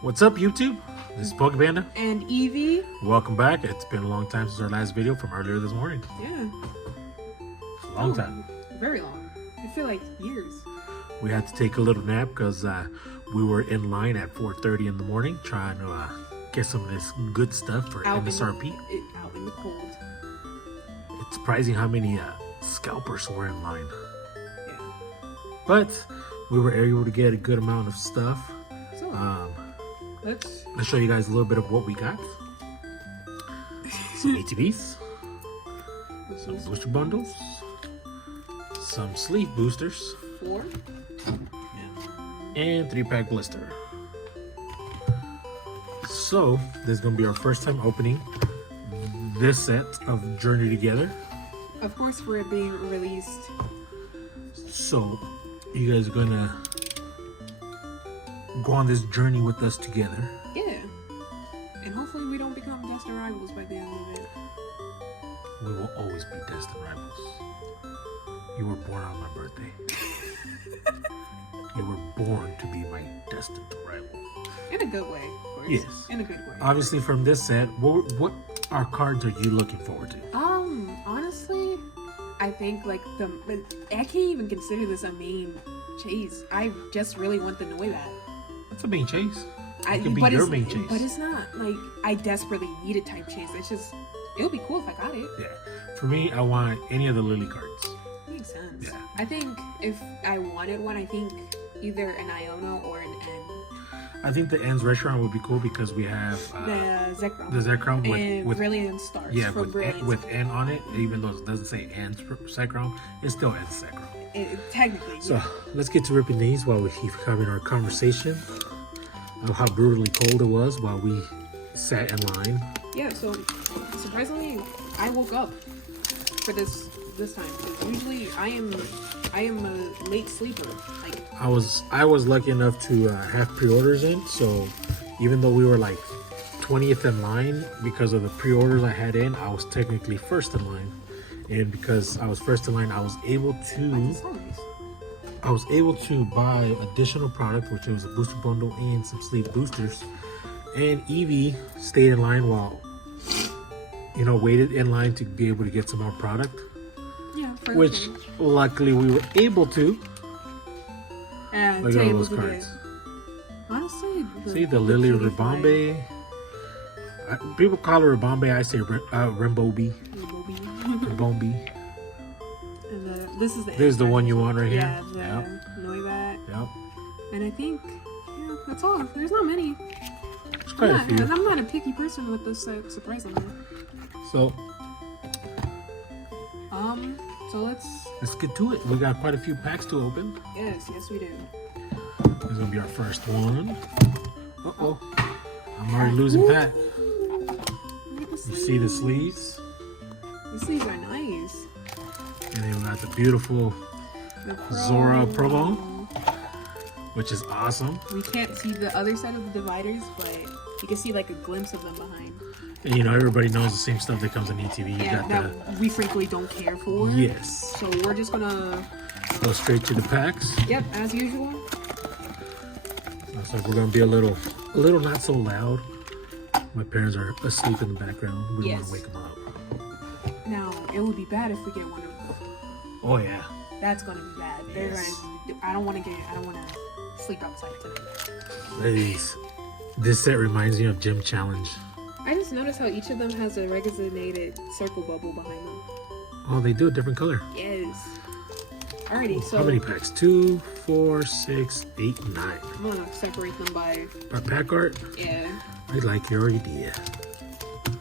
What's up, YouTube? This is Pokepanda. And Eevee. Welcome back. It's been a long time since our last video from earlier this morning. Yeah. Long time. Very long. I feel like years. We had to take a little nap because we were in line at 4:30 in the morning trying to get some of this good stuff for MSRP. Out in the cold. It's surprising how many scalpers were in line. Yeah. But we were able to get a good amount of stuff. So, let's show you guys a little bit of what we got. Some ATVs, some booster bundles, some sleeve boosters, 4. and 3-pack blister. So this is gonna be our first time opening this set of Journey Together. Of course, we're being released. So you guys are gonna go on this journey with us together. Yeah. And hopefully we don't become destined rivals by the end of it. We will always be destined rivals. You were born on my birthday. You were born to be my destined rival. In a good way, of course. Yes. In a good way. Obviously, from this set, what our cards are you looking forward to? Honestly, I think like I can't even consider this a main chase. I just really want the Noibat. That's a main chase. It could be your main chase. But it's not like I desperately need a type chase. It's just, it would be cool if I got it. Yeah. For me, I want any of the Lily cards. Makes sense. Yeah. I think if I wanted one, I think either an Iono or an N. I think the N's restaurant would be cool because we have The Zekrom. the Zekrom and with Brilliant Stars. yeah from Brilliant with N on it, even though it doesn't say N's Zekrom, it's still N's Zekrom. Technically. So Yeah. let's get to ripping these while we keep having our conversation of how brutally cold it was while we sat in line. Yeah. So surprisingly, I woke up for this time. 'Cause usually I am a late sleeper. Like I was lucky enough to have pre-orders in, so even though we were like 20th in line because of the pre-orders I had in, I was technically first in line. And because I was first in line, I was able to buy additional product, which was a booster bundle and some sleeve boosters. And Eevee stayed in line while, waited in line to be able to get some more product, yeah. which luckily we were able to. And Look at all those cards. Honestly, See the Lily cutie Ribombe. People call her Ribombe. I say Rimbobi. Ribombi. And this is the. This is the one you want right yeah, here. the Yep. Noibat. Yep. And I think, yeah, that's all. There's not many. There's quite a few. I'm not a picky person with this set, surprisingly. So So let's get to it. We got quite a few packs to open. yes, we do. This is gonna be our first one. Uh-oh. I'm already losing Pat. Look at the You see the sleeves? These sleeves are nice. And then we got the beautiful The Zora promo, which is awesome. We can't see the other side of the dividers, but you can see like a glimpse of them behind. And everybody knows the same stuff that comes in ETV. You Yeah, got that we frankly don't care for. Yes. So we're just gonna, Go straight to the packs. yep, as usual. Looks like we're gonna be a little not so loud. My parents are asleep in the background. We don't want Yes. to wake them up. Now, it would be bad if we get one of them. Oh yeah. That's gonna be bad. They're Yes. I don't want to sleep outside tonight. Ladies, this set reminds me of Gym Challenge. I just noticed how each of them has a resonated circle bubble behind them. Oh, they do a different color. Yes. Alrighty, so How many packs? 2, 4, 6, 8, 9. I'm gonna separate them by, Our pack art. yeah. I like your idea.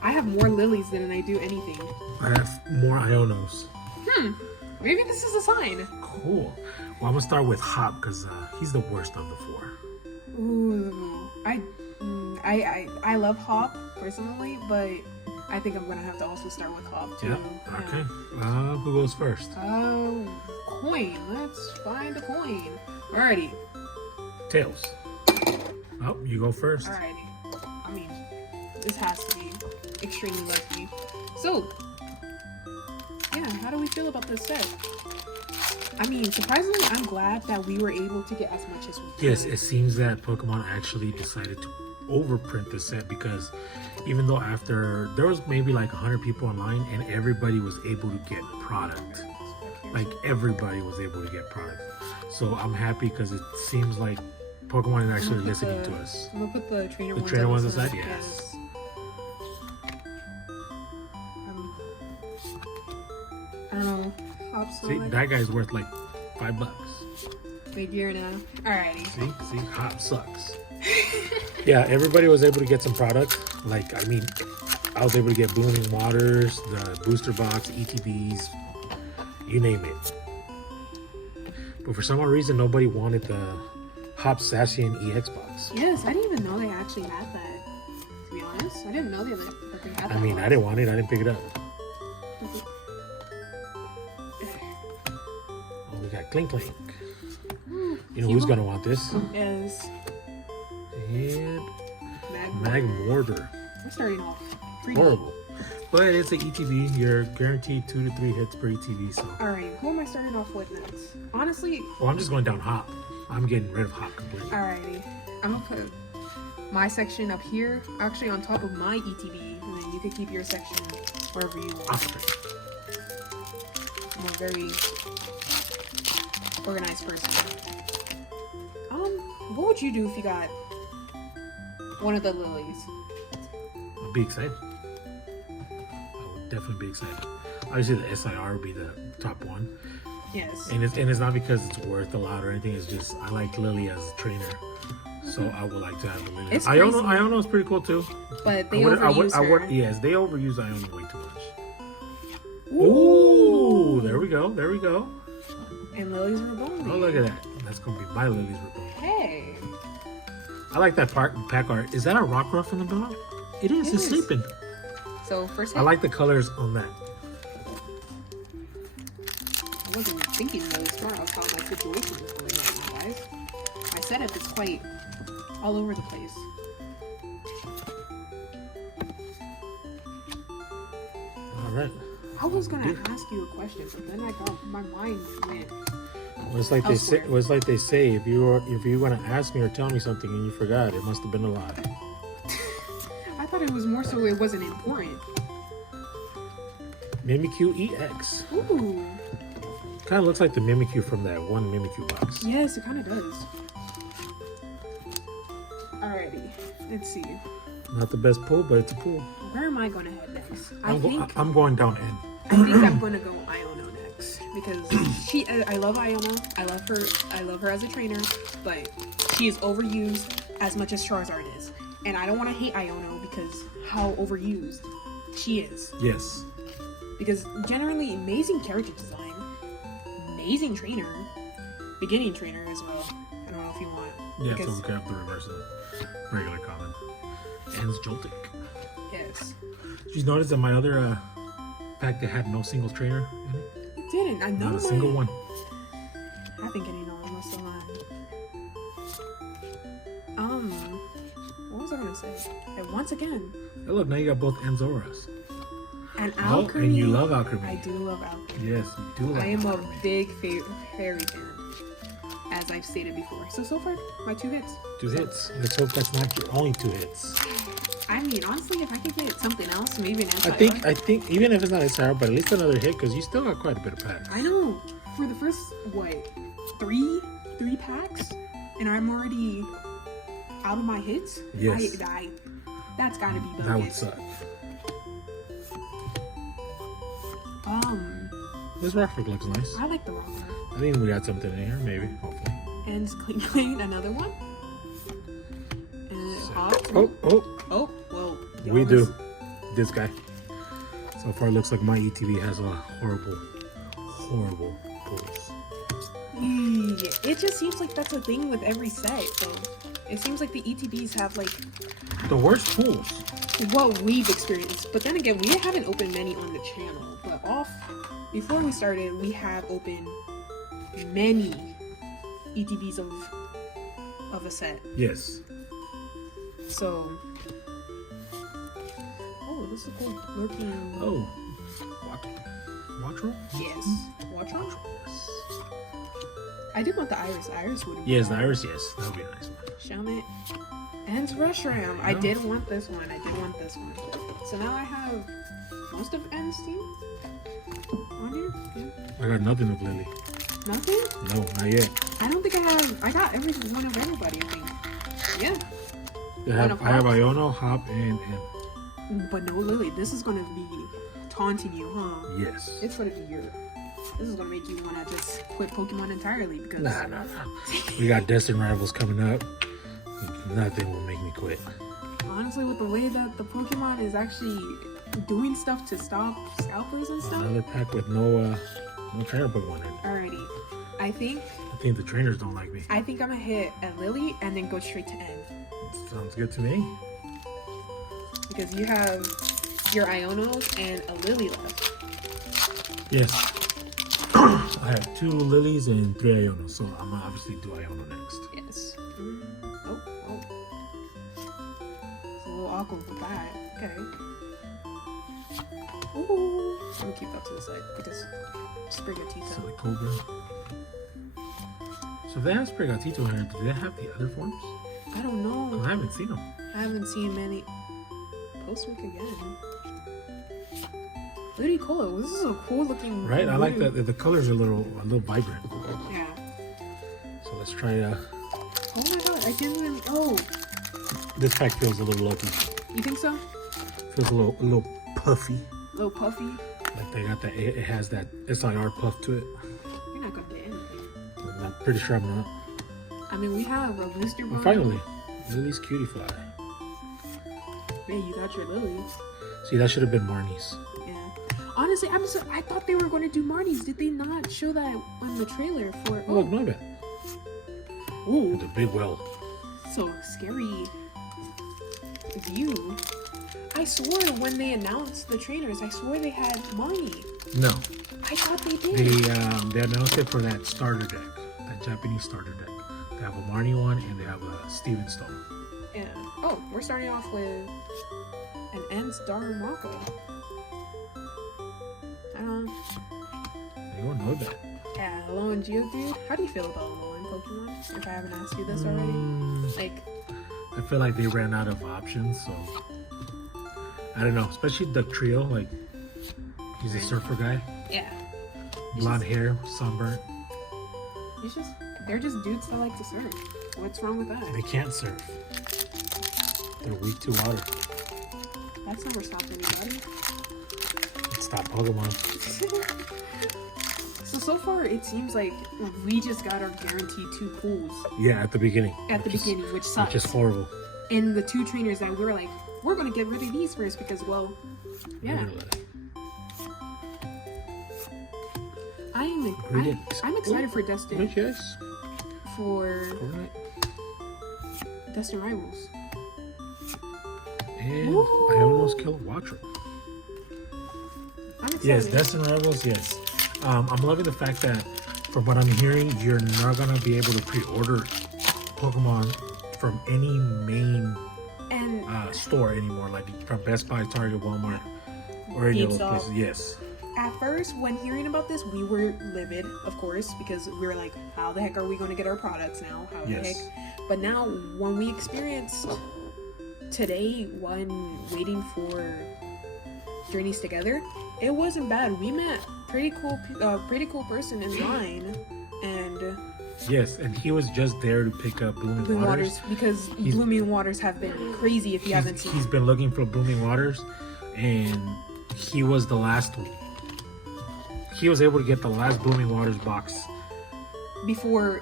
I have more lilies than I do anything. I have more Ionos. Maybe this is a sign. Cool. Well, I'm gonna start with Hop because he's the worst of the 4. Ooh, I love Hop personally, but I think I'm gonna have to also start with Hop too. Yeah. Okay. Who goes first? Coin. Let's find a coin. Alrighty. Tails. Oh, you go first. Alrighty. I mean, this has to be extremely lucky. So, yeah, how do we feel about this set? I mean, surprisingly, I'm glad that we were able to get as much as we could. Yes, it seems that Pokemon actually decided to overprint the set because even though after there was maybe like 100 people online and everybody was able to get product, like everybody was able to get product. So I'm happy because it seems like Pokemon is actually listening to us. I'm gonna put the trainer The ones trainer on ones the aside, side. yes. I don't know. Hops See, that guy's worth like $5. big year now. Alrighty. See, Hop sucks. Yeah, everybody was able to get some product. Like, I mean, I was able to get Blooming Waters, the booster box, ETBs, you name it. But for some odd reason, nobody wanted the Hop Sassian EX box. Yes, I didn't even know they actually had that. To be honest, I didn't know that they had that. I mean, I didn't want it. I didn't pick it up. Oh, we got Clink Clink. You know who's gonna want this? Yes. And Mag. Magmortar. We're starting off pretty Horrible. But it's an ETB. You're guaranteed 2 to 3 hits per ETB. So. Alright, who am I starting off with next? Honestly, Well, I'm just going down Hop. I'm getting rid of Hop completely. alrighty. I'm gonna put my section up here, actually on top of my ETB, and then you can keep your section wherever you want. Awesome. I'm a very organized person. What would you do if you got one of the lilies? I'll be excited. I would definitely be excited. Obviously, the SIR would be the top one. Yes. And it's not because it's worth a lot or anything. It's just I like Lily as a trainer. So I would like to have the Lily. It's Iono is pretty cool too. But they overuse her. Yes, they overuse Iono way too much. Ooh, there we go. There we go. And Lily's Reborn. Oh, look at that. That's going to be my Lily's Reborn. Hey. I like that pack art. Is that a Rockruff in the bottom? It is. It It's is. sleeping. So first hit, I like the colors on that. I wasn't thinking really smart of how my situation is going right now, guys. My setup is quite all over the place. All right. I was gonna ask you a question, but then I got my mind went. Well, it's like they say. Elsewhere. Well, it's like they say. If you were gonna ask me or tell me something and you forgot, it must have been a lie. I thought it was more so it wasn't important. Mimikyu EX. Ooh. Kind of looks like the Mimikyu from that one Mimikyu box. Yes, it kind of does. Alrighty, let's see. Not the best pull, but it's a pull. Where am I gonna head next? I'm going down N. I think I'm gonna go Iono next because I love Iono. I love her as a trainer, but she is overused as much as Charizard is, and I don't want to hate Iono because how overused she is. Yes. Because generally, amazing character design, amazing trainer, beginning trainer as well. I don't know if you want. Yeah, because, so we can have the reverse of regular common. N's Joltik. yes. Did you notice that my other pack that had no single trainer in it? It didn't. I know. Not a single one. I've been getting all almost a lot. What was I gonna say? And once again, Hey, look, now you got both Enzoras. an Oh, Alchemy. and you love Alchemy. I do love Alchemy. Yes, you do love I am a Alchemy. big fairy fan, as I've stated before. So far, my 2 hits. 2 hits. Let's hope that's not your only 2 hits. I mean, honestly, if I could get something else, maybe an SIR. I think even if it's not SR, but at least another hit because you still got quite a bit of packs. I know. For the first, three packs, and I'm already out of my hits. Yes. That's gotta be bogus. That would suck. This Rockruff looks nice. I like the rock. I think we got something in here, maybe, hopefully. And clean another one. And hop. Oh, Whoa. we do. This guy. So far, it looks like my ETB has a horrible pulls. It just seems like that's a thing with every set. So it seems like the ETBs have like The worst pulls. what we've experienced. But then again, we haven't opened many on the channel. But before we started, we have opened many ETBs of a set. Yes. So, this is a cool lurking. Oh. Watchro? Yes. Watchron? I did want the iris. Iris would have Yes, the Iris, yes. That would be a nice one. Shelmet. And Reshiram. I did want this one. So now I have most of N's team on here. Yeah. I got nothing of Lily. Nothing? No, not yet. I don't think I got every one of everybody, I think. Yeah. I have Iono, Hop, and But no Lily. This is gonna be taunting you, huh? yes. It's gonna be this is gonna make you wanna just quit Pokemon entirely because Nah. We got Destined Rivals coming up. Nothing will make me quit. honestly, with the way that the Pokemon is actually doing stuff to stop scalpers and stuff. Another pack with no trainer Pokemon in. Alrighty. I think The trainers don't like me. I'm gonna hit a Lily and then go straight to N. Sounds good to me. Because you have your Ionos and a Lily left. Yes. I have 2 Lilies and 3 Ionos, so I'm gonna obviously do Iono next. Yes. Oh. It's a little awkward with that. Okay. Ooh. I'm gonna keep that to the side because Sprigatito. So the Cobra. So if they have Sprigatito in here, do they have the other forms? I don't know. 'Cause I haven't seen them. I haven't seen many. Postwick again. Ludicolo. This is a cool looking. Right? I like that the colors are a little vibrant. Yeah. So let's try Oh my god! I didn't really. Oh, this pack feels a little low. you think so? Feels a little puffy. A little puffy. Like they got that it has that SIR puff to it. You're not gonna get anything. I'm pretty sure I'm not. I mean, we have a booster. Well, finally, Lily's Cutie Fly. Yeah, you got your Lily. See, that should have been Marnie's. Yeah. Honestly, I thought they were going to do Marnie's. Did they not show that on the trailer for? Oh, look, Noibat. Ooh, With a big well. so scary view. I swore when they announced the trainers, I swore they had Marnie. No, I thought they did. they announced it for that starter deck, that Japanese starter deck. They have a Marnie one and they have a Steven Stone. Yeah. Oh, we're starting off with an Ents Darumaka. They go Noibat. Yeah, Alolan Geodude. How do you feel about Alolan Pokemon? If I haven't asked you this already. Like, I feel like they ran out of options, so I don't know. Especially the trio, like he's a surfer guy, yeah. blonde hair, sunburnt. They're just dudes that like to surf. What's wrong with that? They can't surf. They're weak to water. That's never stopped anybody. Stop Pokemon. So far, it seems like we just got our guaranteed 2 pools Yeah, at the beginning. which sucks. Which is horrible. And the 2 trainers that we were like, we're gonna get rid of these first because, well, yeah. I'm excited for Destin. Yes. For Alright. Destin Rivals. And Ooh. Iono's Kilowattrel. I'm excited. Yes, Destined Rivals, yes. I'm loving the fact that, from what I'm hearing, you're not going to be able to pre-order Pokemon from any main And store anymore, like from Best Buy, Target, Walmart, or any other GameStop. places. Yes. at first, when hearing about this, we were livid, of course, because we were like, how the heck are we going to get our products now? How the Yes. heck? But now, when we experienced today, when waiting for Journeys Together, it wasn't bad. We met pretty cool person in line, and Yes, and he was just there to pick up Blooming Blooming Waters. Waters, because Blooming Waters have been crazy if you haven't seen. He's been looking for Blooming Waters, and he was the last one. He was able to get the last Blooming Waters box. Before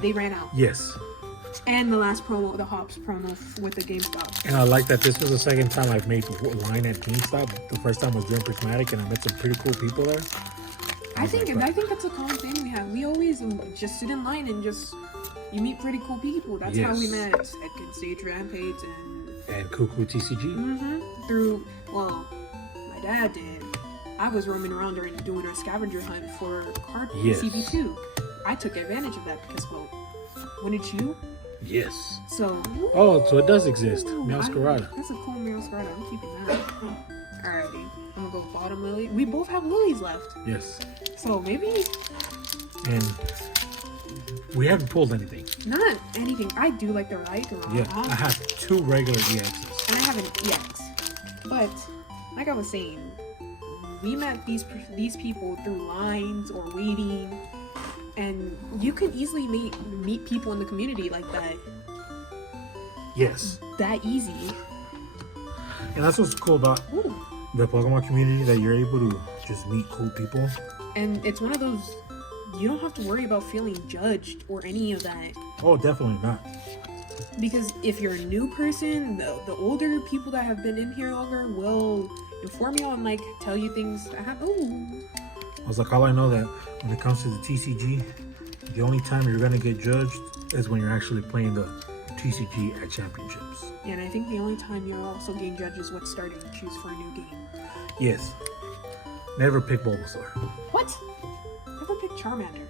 they ran out. Yes. And the last promo, the Hops promo with the GameStop. And I like that this was the second time I've made line at GameStop. The first time was during Prismatic, and I met some pretty cool people there. I think that's a common thing we have. We always just sit in line and just you meet pretty cool people. That's how we Yes. met at Stage Rampage And Cuckoo TCG. through. Well, my dad did. I was roaming around during doing our scavenger hunt for card Yes. CB2. I took advantage of that because, well, wouldn't you? Yes. So. Oh, so it does exist. Ooh, Meowscarada. That's a cool Meowscarada. I'm keeping that. Alrighty. I'm gonna go bottom lily. We both have lilies left. Yes. So maybe. And we haven't pulled anything. Not anything. I do like the Rayquaza. Yeah, I have 2 regular EXs. And I have an EX. But like I was saying, we met these people through lines or waiting, and you can easily meet people in the community like that. Yes. That easy. And that's what's cool about Ooh. the Pokemon community, that you're able to just meet cool people. And it's one of those, you don't have to worry about feeling judged or any of that. Oh, definitely not. Because if you're a new person, the older people that have been in here longer will inform you and like tell you things that happen. Ooh. I was like, all I know that when it comes to the TCG, the only time you're gonna get judged is when you're actually playing the TCG at championships. And I think the only time you're also getting judged is what's starting to choose for a new game. Yes. Never pick Bulbasaur. What? Never pick Charmander.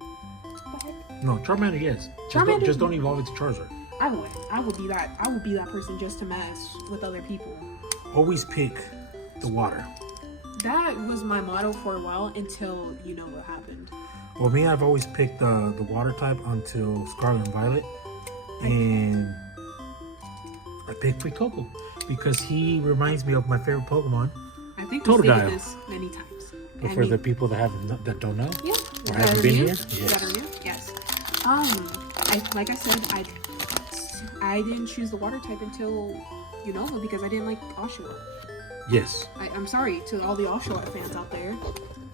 What the heck? No, Charmander, yes. Charmander- Just don't evolve it to Charizard. I would. I would be that person just to mess with other people. Always pick the water. That was my motto for a while until you know what happened. Well, me, I've always picked the water type until Scarlet and Violet. And I picked Fuecoco because he reminds me of my favorite Pokemon. I think we've Totodile. stated this many times. But And for we- the people that that don't know, yeah, or that haven't are been new, here, that are new, yes. Like I said, I didn't choose the water type until Unova because I didn't like Oshawott. yes. I'm sorry to all the Oshawott fans out there.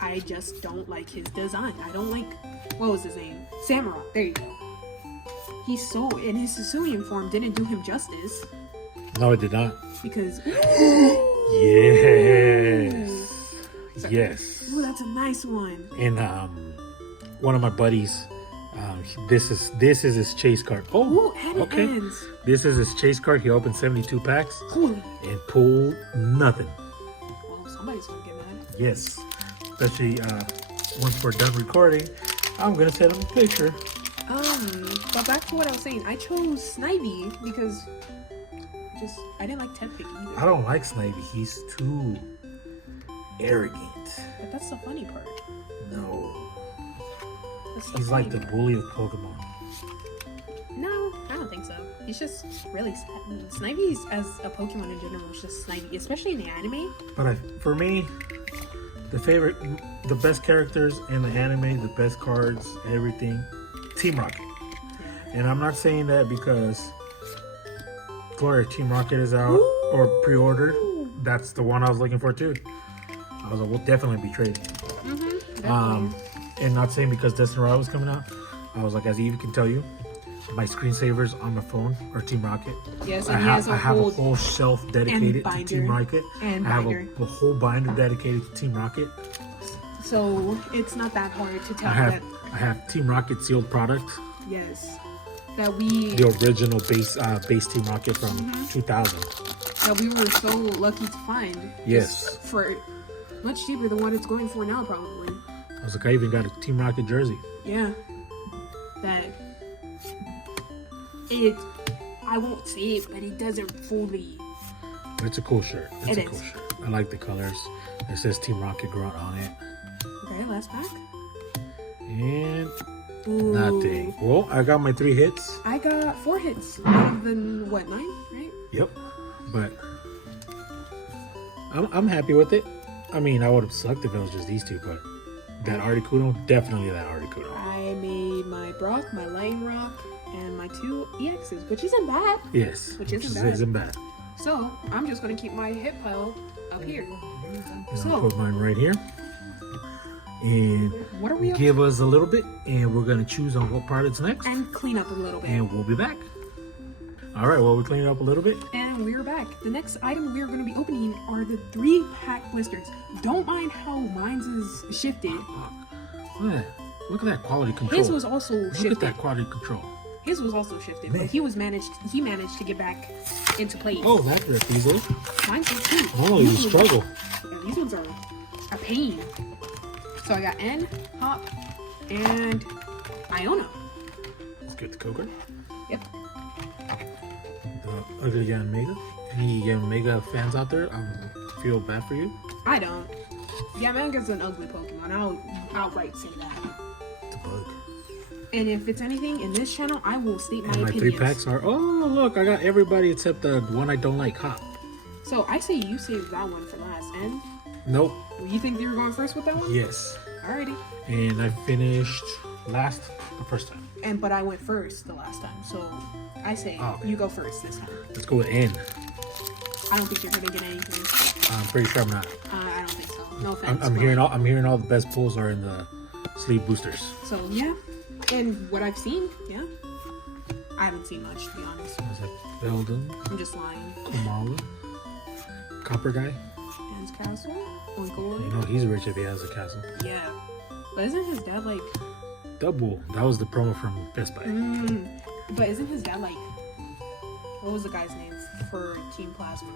I just don't like his design. I don't like, what was his name? Samurott. There you go. He's so, in his Hisuian form didn't do him justice No, it did not. because, Yes. So- Yes. ooh, that's a nice one. And one of my buddies, this is his chase card. Ooh, Oh, and it okay. ends. This is his chase card. He opened 72 packs Holy, and pulled nothing. well, somebody's gonna get mad. Yes. Especially once we're done recording, I'm gonna send him a picture. But back to what I was saying. I chose Snivy because I didn't like Tedpick either. I don't like Snivy. He's too arrogant. But that's the funny part. No. That's the He's like the funny bully of Pokemon. part. No, I don't think so. He's just really sad. Snivy as a Pokemon in general is just Snivy, especially in the anime. But for me, the best characters in the anime, the best cards, everything, Team Rocket. And I'm not saying that because Gloria Team Rocket is out or pre-ordered. That's the one I was looking for too. I was like, we'll definitely be trading. Definitely. And not saying because Destiny Royale was coming out. I was like, as Evie can tell you, my screensavers on my phone are Team Rocket. Yes, I and he has a have a whole whole shelf dedicated to binder. Team Rocket. And I have binder. a whole binder dedicated to Team Rocket. So it's not that hard to tell I that. have Team Rocket sealed product, Yes, that we the original base Team Rocket from 2000. that we were so lucky to find. Yes. Just for much cheaper than what it's going for now, probably. I was like, I even got a Team Rocket jersey. Yeah. That it. I won't say it, but it doesn't fully. But it's a cool shirt. It's It a cool is. shirt. I like the colors. It says Team Rocket Grunt on it. Okay, last pack. And Ooh. nothing. Well, I got my 3 hits. I got 4 hits out of the 9, right? Yep. But I'm happy with it. I mean, I would have sucked if it was just these 2, but that Articuno, definitely that Articuno. I made my Brock, my Lightning Rock, and my 2 EXs, which isn't bad. Yes. Which isn't isn't bad. bad. So I'm just gonna keep my hit pile up here. And So- I'll put mine right here. And What are we up give us a little bit, and we're gonna choose on what part it's next, and clean up a little bit. and we'll be back. All right. Well, we cleaned it up a little bit. And we're back. The next item we are going to be opening are the 3-pack blisters. Don't mind how mine's is shifted. Look at that quality control. His was also Look at shifted. that quality control. His was also shifted, Man. but he managed to get back into place. Oh, that ripped easily. Mine's did too. Oh, you These ones- struggle. Yeah, these ones are a pain. So I got N, Hop, and Iono. Let's get the Coker. Yep. The Ugly Yanmega. Any Yanmega fans out there? I feel bad for you. I don't. Yeah, Manga's an ugly Pokemon. I'll outright say that. It's a bug. And if it's anything in this channel, I will state my And my opinions. 3-packs are, oh, look, I got everybody except the one I don't like, Hop. So I say you save that one for last. And Nope. you think you were going first with that one? Yes. Alrighty. And I finished last the first time. But I went first the last time. So I say Okay. you go first this time. Let's go with N. I don't think you're gonna get anything. I'm pretty sure I'm not. I don't think so. No offense. I'm but- hearing all the best pulls are in the sleeve boosters. So yeah, and what I've seen, yeah, I haven't seen much to be honest. There's like Belden, I'm just lying. Kamala, Copper Guy. Anne's Castle, Uncle You Lloyd. know he's rich if he has a castle. Yeah, but isn't his dad like? Double. That was the promo from Best Buy. But isn't his dad like? What was the guy's name for Team Plasma?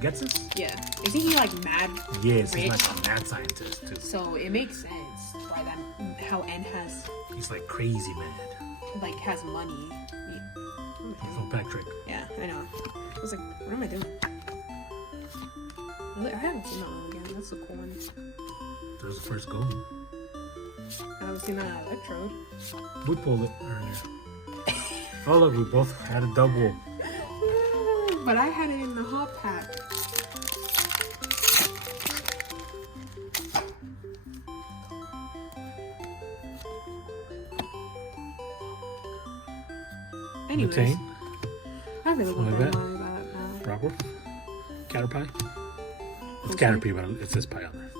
Gets us? Yeah, isn't he like mad? Yes, rich? he's like a mad scientist too. So it makes sense why that how N has He's like crazy mad. like has money. Full pack trick. Yeah, I know. I was like, what am I doing? I haven't seen that one again. That's a cool one. There's the first goal. I haven't seen that Electrode. We pulled it earlier. Oh look, we both had a double. But I had it in the hot pack. Anyways, Lutain, I really want Like to that? know about it now. Rockworth, Caterpie. It's Okay. Caterpie, but it says pie on there.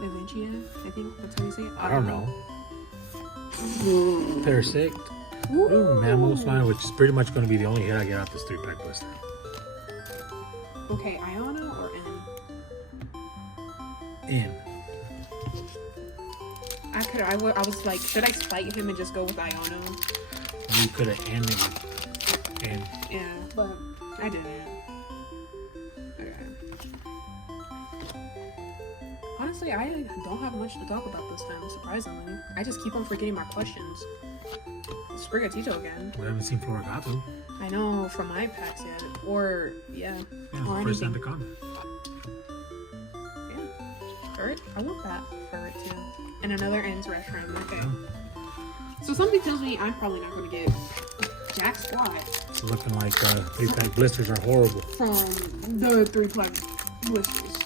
Eventia, I think that's how you say it. I don't know. Parasect. Ooh, Mamoswine, which is pretty much going to be the only hit I get out this 3-pack blister. Okay, Iona or N? In. I was like, should I spite him and just go with Iona? You could have ended with N. Yeah, but I didn't. Okay. Honestly, I don't have much to talk about this time, surprisingly. I just keep on forgetting my questions. Sprigatito again. We haven't seen Florigato. I know from my packs yet. Or, yeah. Yeah, or first anything. Anaconda. Yeah. Ferret? I want that ferret too. And another Ends Reshiram. Okay. Yeah. So something tells me I'm probably not going to get jack squat It's looking like 3-pack blisters are horrible. from the 3-pack blisters.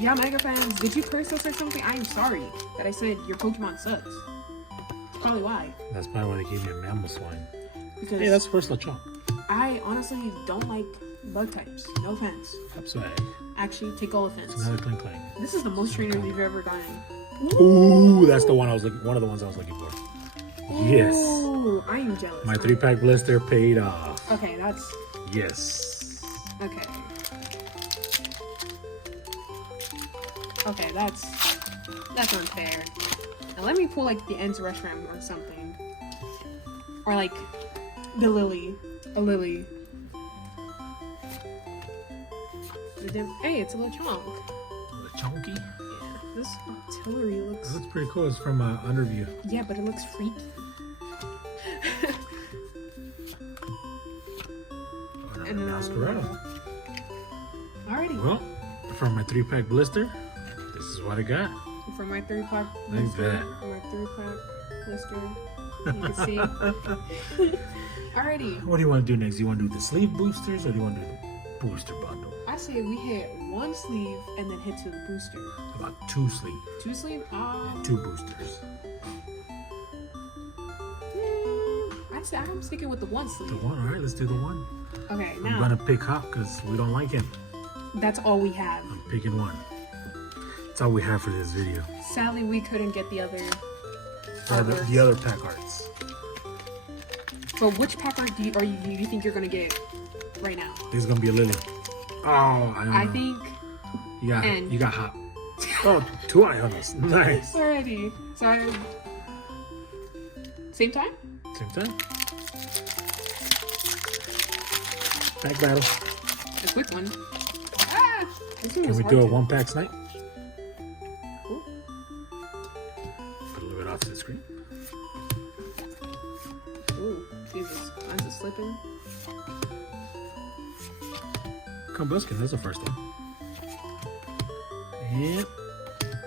Yeah, Mega fans, did you curse us or something? I'm sorry that I said your Pokemon sucks. That's probably why. That's probably why they gave me a Mamoswine. Because Hey, that's the first Lechonk. I honestly don't like bug types. No offense. Upswag. Actually, take all offense. It's another Clink Clank. This is the most trainers we've ever gotten. Ooh, that's the one I was looking. One of the ones I was looking for. Yes, Ooh, I am jealous. my 3-pack blister paid off. Okay, that's Yes. okay. Okay, that's unfair. Now let me pull like the Ends Reshiram or something, or like the Lily, a Lily. Hey, it's a Lechonk. Lechonky. Yeah, this artillery That looks. looks pretty cool. It's from Underview. Yeah, but it looks freaky. And then Masquerado. Alrighty. Well, from my 3-pack blister, this is what I got. From my 3-pack Like blister, that. from my 3-pack blister, you can see. Alrighty. What do you want to do next? Do you want to do the sleeve boosters or do you want to do the booster bundle? I say we hit one sleeve and then hit to the booster. How about 2 sleeve 2 sleeve? and 2 boosters? I say I'm sticking with the 1 The sleeve. one, all right. Let's do the one. Okay, I'm now gonna pick Hop because we don't like him. that's all we have. I'm picking one. That's all we have for this video. Sadly, we couldn't get the other. Or the artworks. other pack arts. But which pack art do you think you're gonna get right now? This is gonna be a Lily. Oh, I don't know. I think. N. You got Hop. Oh, 2 Ionas. Nice. Alrighty. So. Same time? Same time. Pack battle. A quick one. Ah! This one Can was we hard do a to- 1-pack snipe? Cool. Put a little bit off to the screen. Ooh, Jesus. Mine's just slipping. Combuskin, that's the first one. Yep.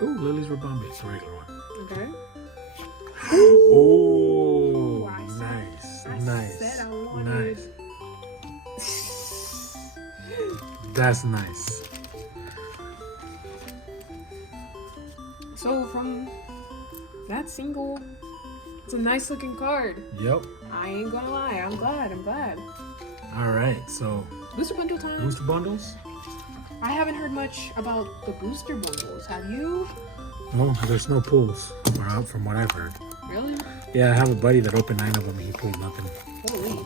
Ooh, Lily's Rabombi. It's the regular one. Okay. Oh, I nice, I nice, said I wanted. nice. That's nice. So from that single, it's a nice looking card. Yep. I ain't gonna lie, I'm glad. All right. So Booster bundle time. booster bundles. I haven't heard much about the booster bundles. Have you? No, there's no pulls. From what I've heard. Really? Yeah, I have a buddy that opened 9 of them and he pulled nothing. Holy.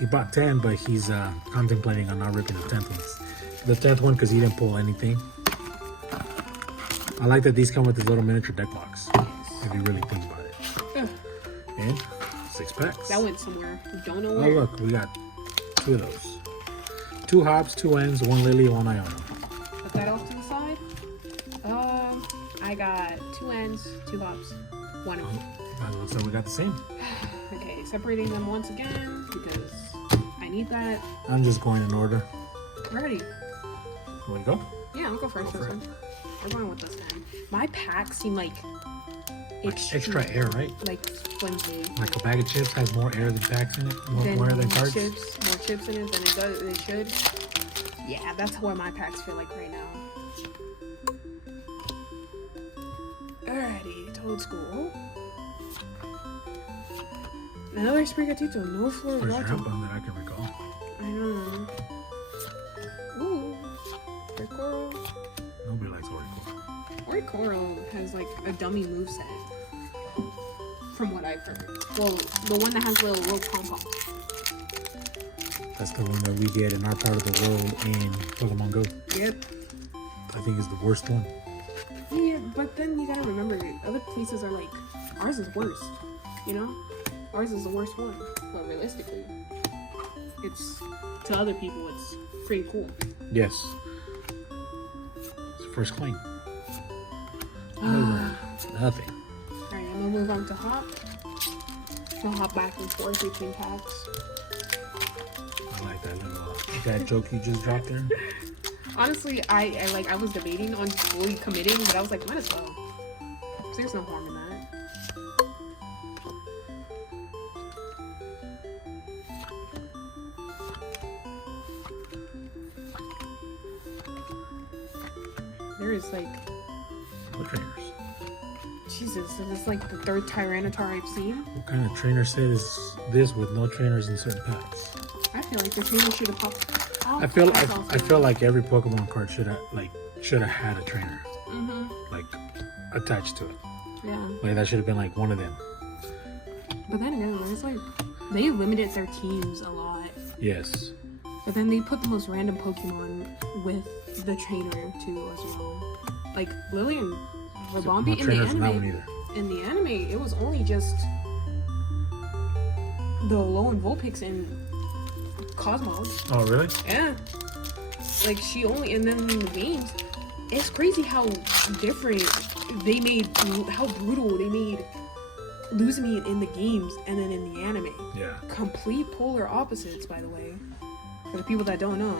He bought 10, but he's contemplating on not ripping the 10th one. The 10th one because he didn't pull anything. I like that these come with this little miniature deck box. If you really think about it. Ugh, And 6 packs. that went somewhere. Don't know Oh where. look, we got 2 of those. 2 hops, 2 ends, 1 lily, 1 Iona. Put that off to the side. I got 2 ends, 2 hops, 1 on. That looks like we got the same. Okay, separating them once again because I need that. I'm just going in order. Ready? Want to go? Yeah, I'll go first Go this for it. one. We're going with this one. My packs seem like Extra air, right? like flimsy. Like a bag of chips has more air than packs in it, more air than cards. More chips in it than it should. Yeah, that's what my packs feel like right now. Alrighty, Toad School. Another Sprigatito, no floor First watching. ramp that I can recall. I don't know. Ooh, Oricoro. Nobody likes Oricoro. Oricoro has like a dummy moveset. From what I've heard. Well, the one that has little pom-pom. That's the one that we get in our part of the world in Pokemon Go. Yep. I think is the worst one. Yeah, but then you gotta remember, other places are like, ours is worst, you know? Ours is the worst one. But realistically, it's, to other people, it's pretty cool. Yes. It's the first claim. Nothing. Alright, I'm gonna move on to Hop. I'll hop back and forth between packs. I like that little dad joke you just dropped there. Honestly, I was debating on fully committing, but I was like, might as well. 'Cause there's no harm in that. There is like, What trainers? Jesus, it's like the 3rd Tyranitar I've seen. What kind of trainer set is this with no trainers in certain packs? I feel like the trainer should have popped. I feel like every Pokemon card should have had a trainer like attached to it. Yeah. Like that should have been like one of them. But then again, it's like, they limited their teams a lot. Yes. But then they put the most random Pokemon with the trainer too as well. Like Lily and Rabombi No in the trainers in that one anime. either. In the anime, it was only just the Alolan Vulpix and Cosmos. Oh really? Yeah. Like she only, and then in the games, it's crazy how different they made, how brutal they made Luzmine in the games and then in the anime. Yeah. Complete polar opposites, by the way. For the people that don't know.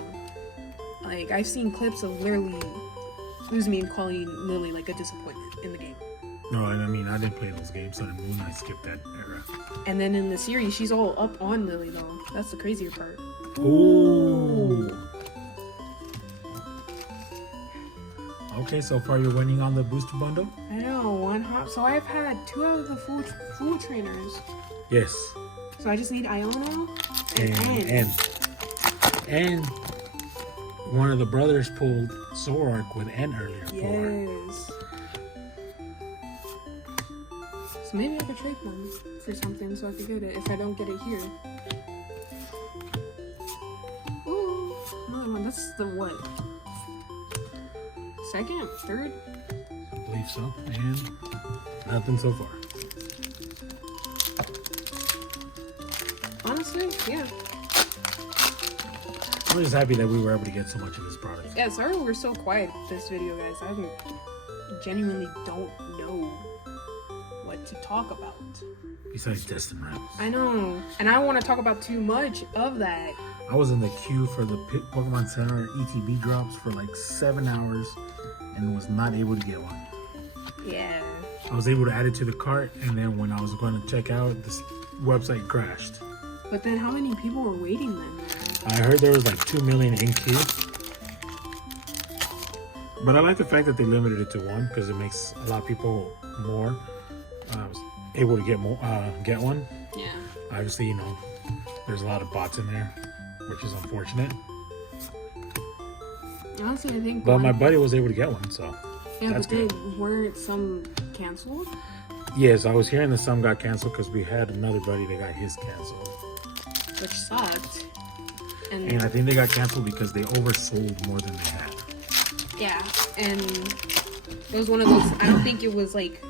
Like, I've seen clips of literally Luzmine calling Lily like a disappointment in the game. No, and I mean I didn't play those games, Sun and Moon. I skipped that era. And then in the series, she's all up on Lily though. That's the crazier part. Ooh. Okay, so far you're winning on the booster bundle. I know, one hop. So I've had 2 out of the full trainers. Yes. So I just need Iono and N. And one of the brothers pulled Zoroark with N earlier. Yes. So maybe I could trade them for something so I could get it if I don't get it here. Ooh, another one. That's the what? 2nd? 3rd? I believe so. And nothing so far. Honestly, yeah. I'm just happy that we were able to get so much of this product. Yeah, sorry we're so quiet this video, guys. I genuinely don't know what to talk about. Besides Destin Rivals. I know, and I don't want to talk about too much of that. I was in the queue for the Pokemon Center ETB drops for like 7 hours and was not able to get one. Yeah. I was able to add it to the cart, and then when I was going to check out, this website crashed. But then how many people were waiting then? I heard there was like 2 million in queue. But I like the fact that they limited it to one because it makes a lot of people more able to get one. Yeah. Obviously, you know, there's a lot of bots in there, which is unfortunate. Honestly, I think. But my buddy was able to get one, so Yeah, that's but then good. weren't some canceled? Yes, I was hearing that some got canceled because we had another buddy that got his canceled. Which sucked. And I think they got canceled because they oversold more than they had. Yeah, and it was one of those. I don't think it was like,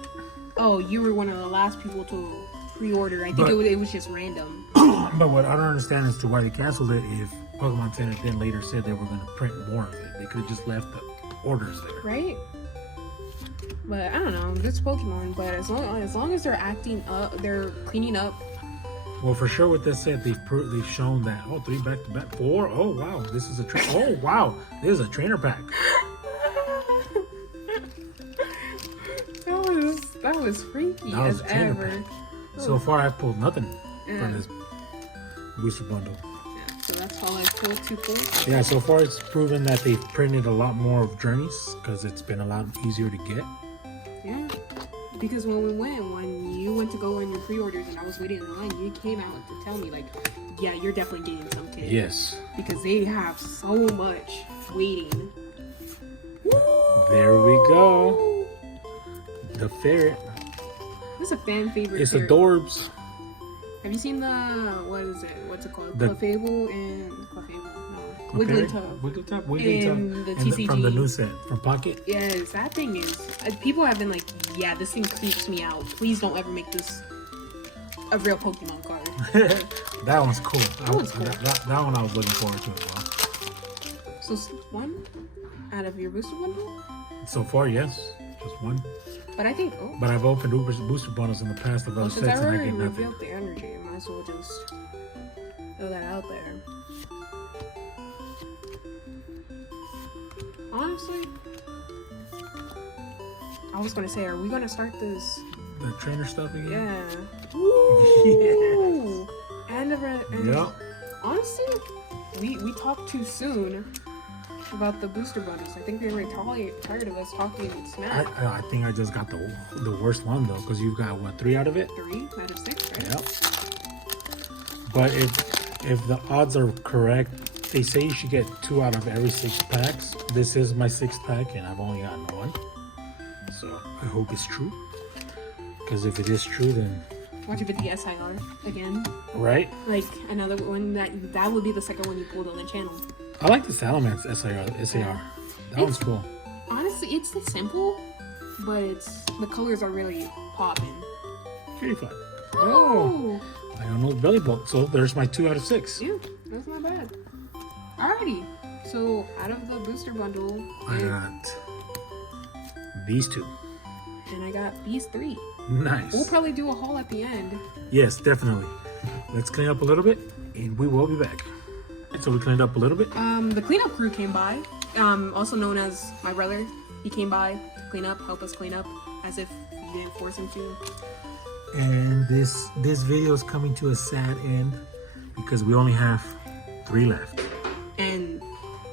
oh, you were one of the last people to pre-order. I think But- it was just random. But what I don't understand as to why they canceled it if Pokemon Center then later said they were going to print more of it. They could have just left the orders there. Right? But I don't know. It's Pokemon. But as long as they're acting up, they're cleaning up. Well, for sure, with this set, they've shown that 3 back-to-back, 4. Oh wow, this is a oh wow, this is a trainer pack. That was freaky That was as a trainer ever. pack. So far, I've pulled nothing Yeah. from this booster bundle. Yeah, so that's all I pulled to pull. Yeah, so far it's proven that they've printed a lot more of journeys because it's been a lot easier to get. Yeah. Because when you went to go in your pre-orders and I was waiting in line, you came out to tell me like, yeah, you're definitely getting something. Yes. Because they have so much waiting. There we go. The ferret. This is a fan favorite. It's ferret. adorbs. Have you seen what's it called? The- Clefable and Clefable. No. Okay. Wigglytuff. Wigglytuff. And the And TCG. from the new set, from Pocket. Yes, that thing is. People have been like, yeah, this thing creeps me out. Please don't ever make this a real Pokemon card. That one's cool. That one's cool. That one I was looking forward to as well. So one out of your booster bundle? So far, yes. Just one. But I think, But I've opened booster bundles in the past of other since I sets and I already get nothing. revealed the energy, I might as well just throw that out there. Honestly, I was gonna say, are we gonna start this? The trainer stuff again? Yeah. Woo! And Yep. honestly, we talked too soon about the booster bundles. I think they were tired of us talking smack. I think I just got the worst one though, because you've got what, 3 out of it? 3 out of 6, right? Yep. But if the odds are correct, they say you should get 2 out of every 6 packs. This is my 6th pack, and I've only gotten 1. So I hope it's true. Because if it is true, then Watch if it's the SIR again. right. Like another one that would be the second one you pulled on the channel. I like the Salamence SAR. That one's cool. Honestly, it's the simple, but the colors are really popping. Pretty fun. Oh, I don't know belly button. So there's my 2 out of 6. Yeah, that's not bad. Alrighty, so out of the booster bundle, I got these 2. and I got these 3. Nice. We'll probably do a haul at the end. Yes, definitely. Let's clean up a little bit, and we will be back. So we cleaned up a little bit. The cleanup crew came by, also known as my brother. He came by to clean up, help us clean up, as if you didn't force him to. And this video is coming to a sad end because we only have 3 left. And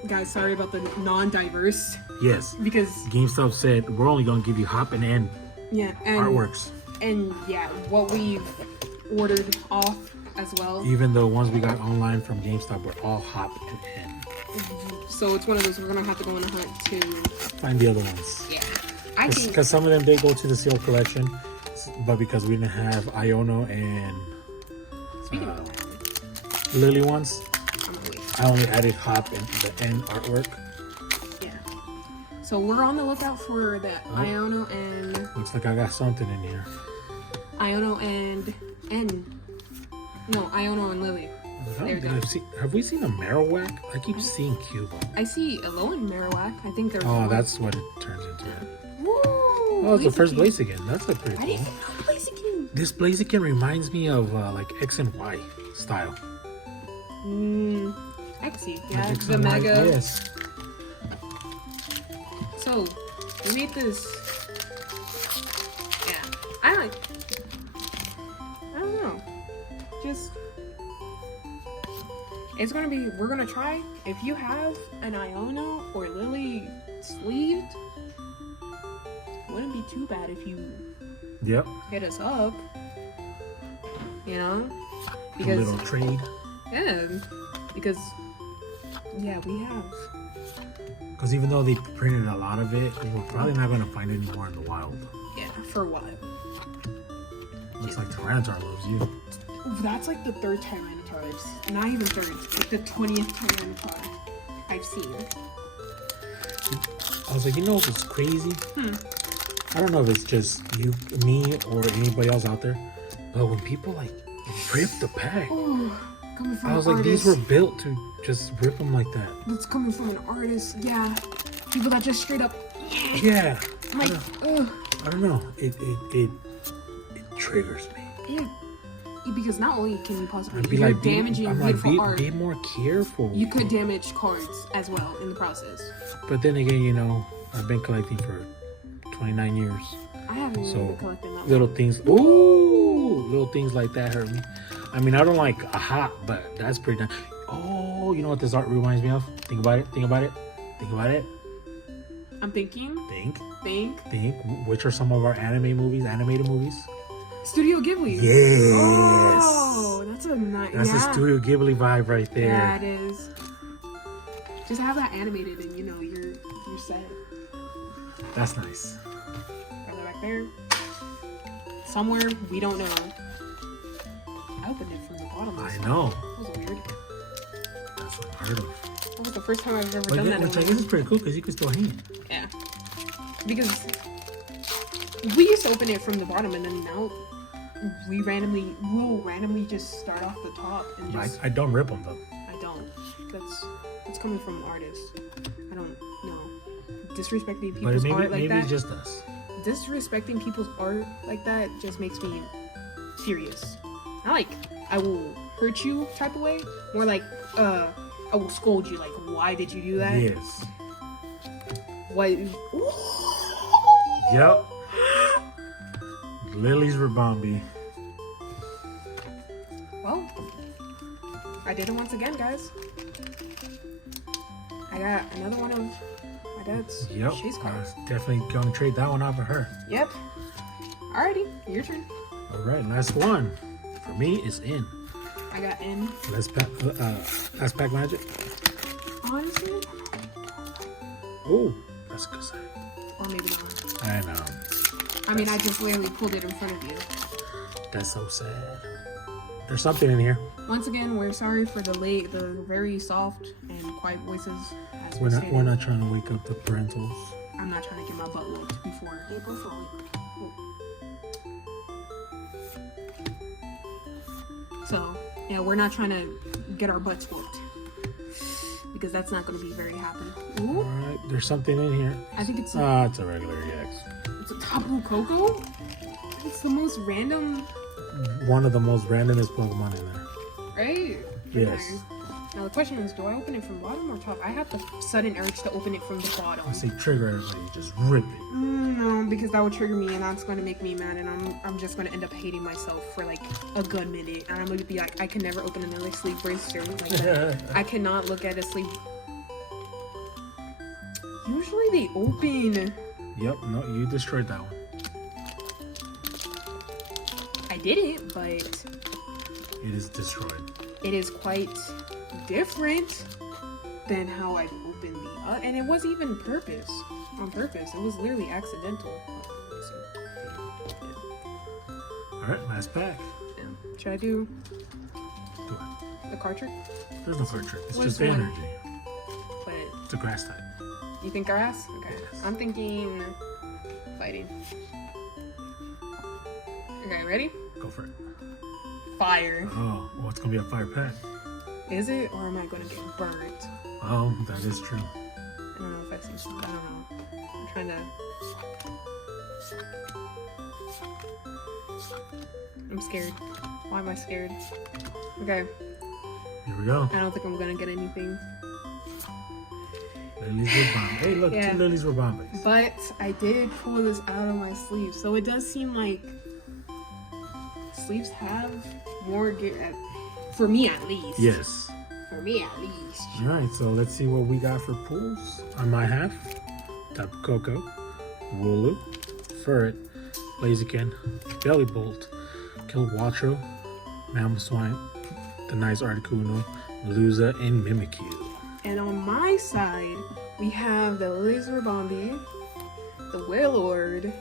guys, sorry about the non-diverse, Yes, because GameStop said we're only gonna give you hop and end yeah, and artworks, and yeah, what we've ordered off as well. even though ones we got online from GameStop were all hop and end. So it's one of those we're gonna have to go on a hunt to. Find the other ones. Yeah, I think. Because some of them did go to the sealed collection, but because we didn't have Iono and Speaking of that, Lily ones, I'm gonna wait. I only added hop and the end artwork. Yeah. So we're on the lookout for the Oh. Iono and Looks like I got something in here. Iono and Iono and Lily. There we go. Have we seen a Marowak? I keep seeing Cubo. I see Alolan Marowak. I think there's. Oh, one. that's what it turns into. Woo! Oh, it's the first Blaziken. Blaziken. That's like pretty I cool. didn't know Blaziken. This Blaziken reminds me of like X and Y style. I can see. Yeah, Like X the and Y, mega. Yes. So we made this. Yeah, It's gonna be. We're gonna try. If you have an Iona or Lily sleeved, wouldn't be too bad if you Yep. hit us up. You know, A because little trade. yeah, because yeah, we have. Because even though they printed a lot of it, we're probably not going to find any more in the wild. Yeah, for a while. Looks like Tyranitar loves you. That's like the third Tyranitar not even third, like the 20th Tyranitar I've seen. I was like, you know what's crazy? Hmm. I don't know if it's just you, me, or anybody else out there, but when people like rip the pack, Oh, coming from I was an like, these artist. were built to just rip them like that. That's coming from an artist, yeah. People that just straight up, Yeah. like, ugh. I don't know. It triggers me. Yeah. Because not only can you possibly, I'd be you're like, damaging I'm like, beautiful art, be more careful. you could damage cards as well in the process. But then again, you know, I've been collecting for 29 years. I haven't So, even been collecting that Little things, little things like that hurt me. I mean, I don't like a hot, but that's pretty nice. Oh, you know what this art reminds me of? Think about it. Think about it. Think about it. I'm thinking, Think. Which are some of our animated movies? Studio Ghibli. Yes. Oh, that's a nice. That's yeah. a Studio Ghibli vibe right there. Yeah, it is. Just have that animated, and you know you're set. That's nice. Are they back there? Somewhere we don't know. I opened it from the bottom. I know. That was weird. That's unheard of. That was the first time I've ever But done yeah, that. which I guess is pretty cool because you can still hang. Yeah. Because we used to open it from the bottom, and then now we'll randomly just start off the top and just. I don't rip them though. I don't. That's coming from an artist. I don't know. Disrespecting But people's art like maybe that. it's just us. Disrespecting people's art like that just makes me furious. Not like I will hurt you type of way. More like I will scold you. Like, why did you do that? Yes. What? Yep. Lily's Rabambi. Well, I did it once again, guys. I got another one of my dad's Yep. chase cards. Definitely gonna trade that one off of her. Yep. Alrighty, your turn. All right, last one. For me, it's in. I got N. Last pack magic. Honestly, Oh, that's good. or maybe not. I know. I mean, I just literally pulled it in front of you. That's so sad. There's something in here. Once again, we're sorry for the very soft and quiet voices. As We're stated. not trying to wake up the parentals. I'm not trying to get my butt whooped before April Fool. So, yeah, we're not trying to get our butts whooped. Because that's not going to be very happy. All Ooh, right, there's something in here. I think it's It's a regular EX. it's a Tapu Koko. It's the most random, One of the most randomest Pokemon in there. right? Yes. Okay. Now the question is, do I open it from bottom or top? I have the sudden urge to open it from the bottom. I say trigger everybody, just rip it. No, because that would trigger me, and that's going to make me mad, and I'm just going to end up hating myself for like a good minute, and I'm going to be like, I can never open another sleeve bracer like that. I cannot look at a sleeve. Usually they open. Yep, no, you destroyed that one. I didn't, but It is destroyed. it is quite different than how I've opened the and it wasn't even on purpose. It was literally accidental. All right, last pack. Yeah. Should I do Do it. the card trick? There's no card trick. It's What just is the one? energy. But It's a grass type. you think grass? Okay. Yes. I'm thinking fighting. Okay, ready? Go for it. Fire. Oh, well, it's gonna be a fire pack. Is it, or am I gonna get burnt? Oh, that is true. I don't know if I see something. I don't know. I'm trying to. I'm scared. Why am I scared? Okay. Here we go. I don't think I'm gonna get anything. Lily's Rabambi. Hey, look, Yeah. two Lily's Rabambis. But I did pull this out of my sleeve, so it does seem like sleeves have more gear, for me at least. Yes. For me, at least. All right, so let's see what we got for pools. On my half, Tapu Koko, Wooloo, Furret, Blaziken, Belly Bolt, Kilowattrel, Mamoswine, the nice Articuno, Melusa, and Mimikyu. And on my side, we have the Laser Bombi, the Wailord,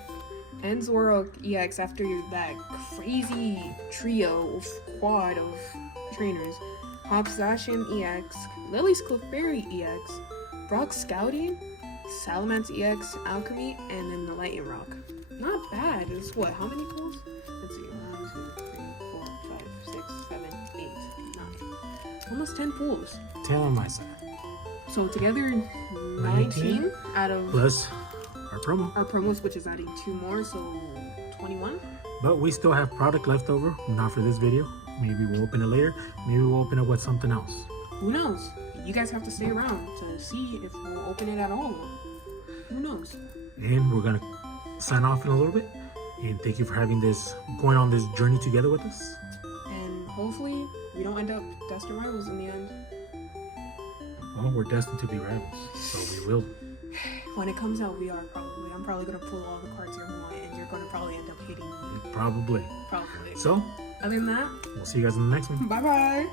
and Zoroark EX after that crazy trio of quad of trainers. Hop Zacian EX, Lily's Clefairy EX, Brock Scouting, Salamence EX, Alchemy, and then the Lightning Rock. Not bad. It's what? How many pulls? Let's see. 1, 2, 3, 4, 5, 6, 7, 8, 9. Almost 10 pulls. 10 on my side. So together, 19 out of Plus our promo. our promos, which is adding 2 more, so 21. But we still have product left over, not for this video. Maybe we'll open it later. Maybe we'll open it with something else. Who knows? You guys have to stay around to see if we'll open it at all. Who knows? And we're gonna sign off in a little bit. And thank you for going on this journey together with us. And hopefully, we don't end up destined rivals in the end. Well, we're destined to be rivals, so we will. When it comes out, we are probably. I'm probably gonna pull all the cards you want, and you're gonna probably end up hating me. Probably. Probably. So, Other than that, we'll see you guys in the next one. bye bye.